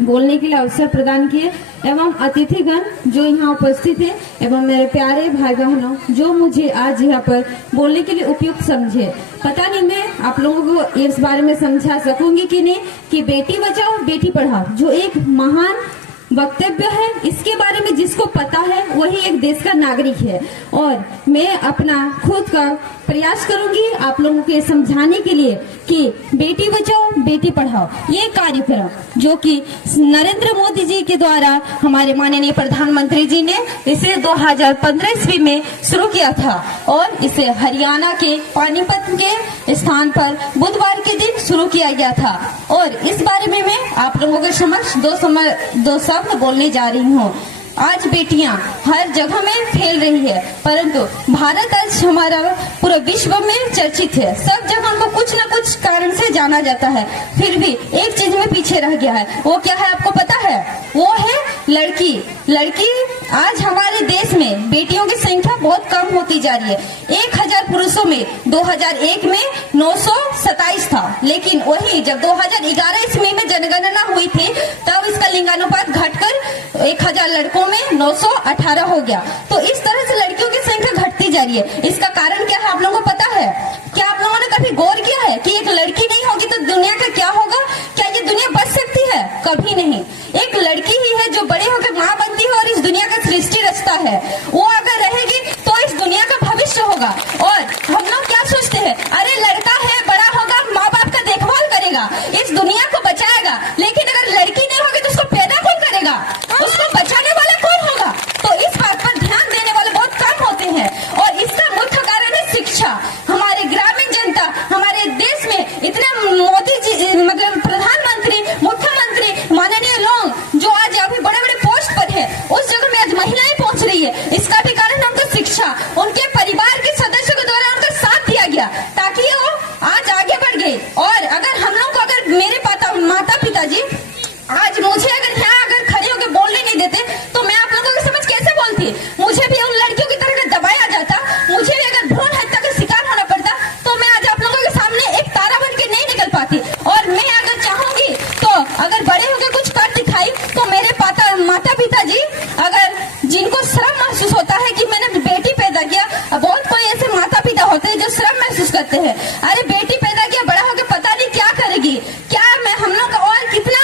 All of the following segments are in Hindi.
बोलने के लिए अवसर प्रदान किए एवं अतिथिगण जो यहाँ उपस्थित हैं एवं मेरे प्यारे भाई बहनों जो मुझे आज यहाँ पर बोलने के लिए उपयुक्त समझे। पता नहीं मैं आप लोगों को इस बारे में समझा सकूंगी कि नहीं कि बेटी बचाओ बेटी पढ़ाओ जो एक महान वक्तव्य है, इसके बारे में जिसको पता है वही एक देश का नागरिक है। और मैं अपना खुद का प्रयास करूंगी आप लोगों के समझाने के लिए कि बेटी बचाओ बेटी पढ़ाओ ये कार्यक्रम जो कि नरेंद्र मोदी जी के द्वारा हमारे माननीय प्रधानमंत्री जी ने इसे 2015 ईस्वी में शुरू किया था और इसे हरियाणा के पानीपत के स्थान पर बुधवार के दिन शुरू किया गया था। और इस बारे में मैं आप लोगों के समक्ष दो शब्द बोलने जा रही हूँ। आज बेटियां हर जगह में फैल रही है, परंतु भारत आज हमारा पूरा विश्व में चर्चित है। सब जगह हमको कुछ न कुछ कारण से जाना जाता है, फिर भी एक चीज में पीछे रह गया है। वो क्या है आपको पता है? वो है लड़की। लड़की आज हमारे देश में बेटियों की संख्या बहुत कम होती जा रही है। 1000 पुरुषों में 2001 में 927 था, लेकिन वही जब 2011 ईस्वी में जनगणना हुई थी तब इसका लिंगानुपात घटकर 1000 लड़कों में 918 हो गया। तो इस तरह से लड़कियों की संख्या घटती जा रही है। इसका कारण क्या है आप लोगों को पता है? क्या आप लोगों ने कभी गौर किया है कि एक लड़की नहीं होगी तो दुनिया का क्या होगा? क्या ये दुनिया बच सकती है? कभी नहीं। एक लड़की ही है जो बड़े होकर माँ बनती है और इस दुनिया का सृष्टि रचता है। वो अगर रहेगी तो इस दुनिया का भविष्य होगा। और हम लोग क्या सोचते हैं, अरे लड़का है बड़ा होगा माँ बाप का देखभाल करेगा, इस दुनिया को बचाएगा। लेकिन अगर लड़की नहीं होगी तो उसको पैदा कौन करेगा? उसको बचाने वाला कौन होगा? तो इस बात पर ध्यान देने वाले बहुत कम होते हैं और इसका मुख्य कारण है शिक्षा। हमारे ग्रामीण जनता हमारे देश में इतने मोदी जी मतलब प्रधानमंत्री मुख्यमंत्री माननीय लोग जो आज अभी बड़े बड़े पोस्ट पर है उस जगह में आज महिलाएं पहुंच रही है। इसका भी कारण उनको शिक्षा, उनके परिवार के सदस्यों के द्वारा उनका साथ दिया गया ताकि वो आज आगे बढ़ गए। और अगर हम लोग को अगर मेरे माता पिताजी आज मुझे अगर यहाँ अगर खड़े होकर बोलने नहीं देते तो मैं आप लोगों की समझ कैसे बोलती? मुझे भी उन लड़कियों की तरह दबाया जाता, मुझे भी अगर भ्रूण हत्या का शिकार होना पड़ता तो मैं आज आप लोगों के सामने एक तारा बन के नहीं निकल पाती। और मैं अगर चाहूंगी तो अगर बड़े होकर कुछ कर दिखाई तो मेरे माता पिताजी अगर जिनको श्रम महसूस होता है कि मैंने बेटी पैदा किया, बहुत कोई ऐसे माता पिता होते हैं जो श्रम महसूस करते हैं, अरे बेटी पैदा किया बड़ा होकर पता नहीं क्या करेगी, क्या मैं हम लोग और कितना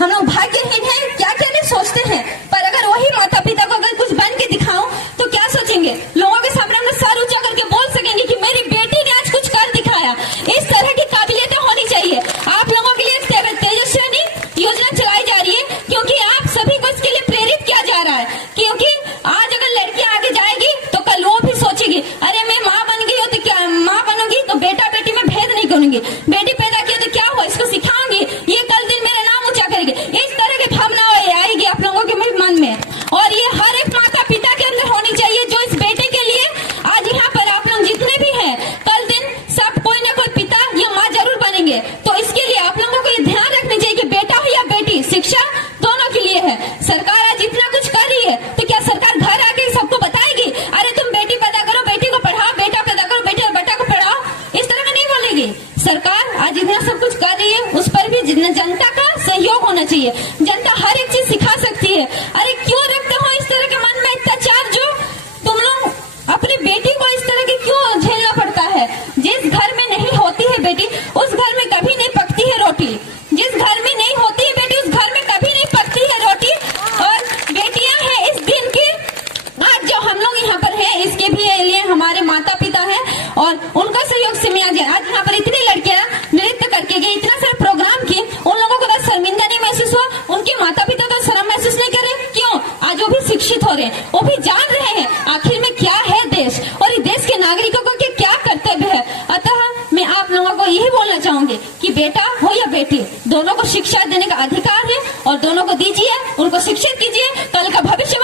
हम लोग भाग्यहीन हैं, क्या क्या नहीं सोचते हैं। पर अगर वही माता पिता को अगर कुछ बन के दिखाऊं तो क्या सोचेंगे? लोगों के सामने हम सर ऊंचा करके बोल सकेंगे कि मेरी बेटी ने आज कुछ कर दिखाया। इस तरह की काबिलियतें होनी चाहिए। आप लोगों के लिए तेजस्विनी योजना चलाई जा रही है क्योंकि आप सभी को इसके लिए प्रेरित किया जा रहा है। क्योंकि आज अगर लड़कियां आगे जाएगी तो कल वो भी सोचेगी, अरे मैं माँ बन गई हो तो क्या माँ बनूंगी तो बेटा बेटी में भेद नहीं करूंगी, बेटी पैदा किया तो क्या हुआ इसको सिखाऊंगी, ये कल दिन मेरा नाम ऊंचा करेगी। इस तरह की भावना आएगी आप लोगों के मन में और ये हर एक माता पिता के अंदर होनी चाहिए जो इस बेटे के लिए आज यहाँ पर आप लोग जितने भी हैं कल दिन सब कोई ना कोई पिता या माँ जरूर बनेंगे। तो इसके लिए आप लोगों को ये ध्यान रखना चाहिए कि बेटा हो या बेटी शिक्षा दोनों के लिए है। सरकार आज इतना कुछ कर रही है तो क्या सरकार घर आके सबको बताएगी अरे तुम बेटी पैदा करो बेटी को पढ़ाओ, बेटा पैदा करो बेटा को पढ़ाओ? इस तरह का नहीं बोलेगी। सरकार आज इतना सब कुछ कर रही है, उस पर भी जनता का सहयोग होना चाहिए। जनता हर एक चीज सिखा सकती है। अरे क्यों रखते हो इस तरह के मन में अत्याचार जो तुम लोग अपनी बेटी को इस तरह के क्यों झेलना पड़ता है? जिस घर में नहीं होती है बेटी उस घर में कभी नहीं पकती है रोटी, जिस घर में नहीं होती है बेटी उस घर में कभी नहीं पकती है रोटी। और बेटियां हैं इस दिन की, आज जो हम लोग यहाँ पर हैं इसके भी लिए हमारे माता पिता हैं और उनका सहयोग से मैं आज यहाँ पर इतनी लड़कियां नृत्य करके गई, इतना सारा प्रोग्राम की, उन लोगों को शर्मिंदा नहीं महसूस हुआ, उनके माता पिता तो शर्म महसूस नहीं कर रहे। क्यों? आज वो भी शिक्षित हो रहे हैं, वो भी जान रहे हैं आखिर में क्या है देश और इस देश के नागरिकों को क्या कर्तव्य है। अतः मैं आप लोगों को यही बोलना चाहूंगी कि बेटा हो या बेटी दोनों को शिक्षा देने का अधिकार है और दोनों को दीजिए, उनको शिक्षित कीजिए, कल का भविष्य